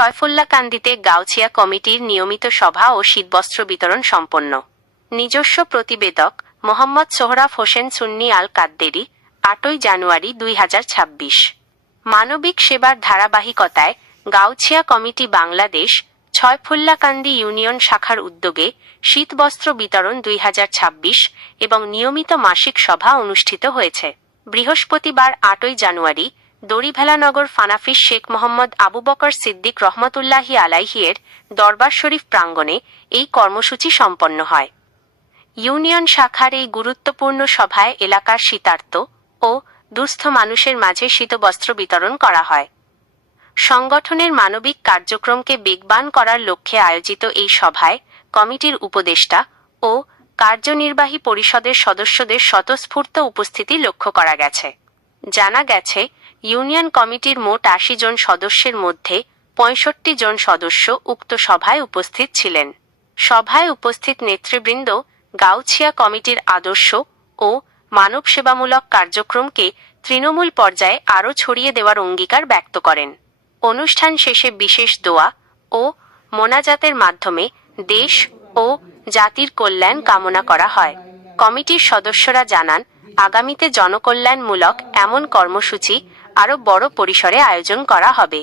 ছয়ফুল্লাকান্দিতে গাউছিয়া কমিটির নিয়মিত সভা ও শীতবস্ত্র বিতরণ সম্পন্ন। নিজস্ব প্রতিবেদক মোহাম্মদ সোহরাব হোসেন সুন্নি আল কাদ্দেরি, 8ই জানুয়ারি 2026। মানবিক সেবার ধারাবাহিকতায় গাউছিয়া কমিটি বাংলাদেশ ছয়ফুল্লাকান্দি ইউনিয়ন শাখার উদ্যোগে শীতবস্ত্র বিতরণ 2026 এবং নিয়মিত মাসিক সভা অনুষ্ঠিত হয়েছে। বৃহস্পতিবার 8ই জানুয়ারি দড়িভেলানগর ফানাফিস শেখ মোহাম্মদ আবু বকর সিদ্দিক রহমতুল্লাহি আলাইহির দরবার শরীফ প্রাঙ্গণে এই কর্মসূচি সম্পন্ন হয়। ইউনিয়ন শাখার এই গুরুত্বপূর্ণ সভায় এলাকার শীতার্ত ও দুস্থ মানুষের মাঝে শীতবস্ত্র বিতরণ করা হয়। সংগঠনের মানবিক কার্যক্রমকে বেগবান করার লক্ষ্যে আয়োজিত এই সভায় কমিটির উপদেষ্টা ও কার্যনির্বাহী পরিষদের সদস্যদের স্বতঃস্ফূর্ত উপস্থিতি লক্ষ্য করা গেছে। জানা গেছে, ইউনিয়ন কমিটির মোট 80 জন সদস্যের মধ্যে 65 জন সদস্য উক্ত সভায় উপস্থিত ছিলেন। সভায় উপস্থিত নেতৃবৃন্দ গাউছিয়া কমিটির আদর্শ ও মানব সেবামূলক কার্যক্রমকে তৃণমূল পর্যায়ে আরও ছড়িয়ে দেওয়ার অঙ্গীকার ব্যক্ত করেন। অনুষ্ঠান শেষে বিশেষ দোয়া ও মোনাজাতের মাধ্যমে দেশ ও জাতির কল্যাণ কামনা করা হয়। কমিটির সদস্যরা জানান, আগামীতে জনকল্যাণমূলক এমন কর্মসূচি আরো বড় পরিসরে আয়োজন করা হবে।